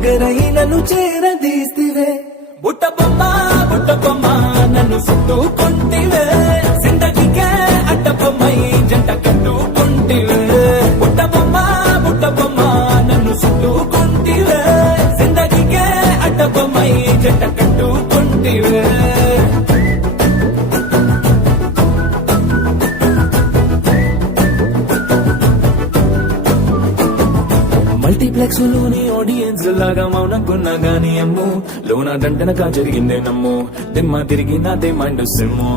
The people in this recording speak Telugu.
దగ్గరై నన్ను చేరదీస్తివే బుట్ట బొమ్మ నన్ను చుట్టుకుంటివే జిందగీకే అడ్డ బొమ్మై జంట కట్టుకుంటివే బుట్ట బొమ్మ నన్ను చుట్టుకుంటివే జిందగీకే అడ్డ బొమ్మై జంట కట్టుకుంటివే మల్టీప్లెక్స్ లోని ఆడియన్స్ లాగా మౌనంకున్నా గానీ అమ్ము లోన దండనగా జరిగిందే నమ్ము దిమ్మ తిరిగి నాదే మైండ్ సిమ్ము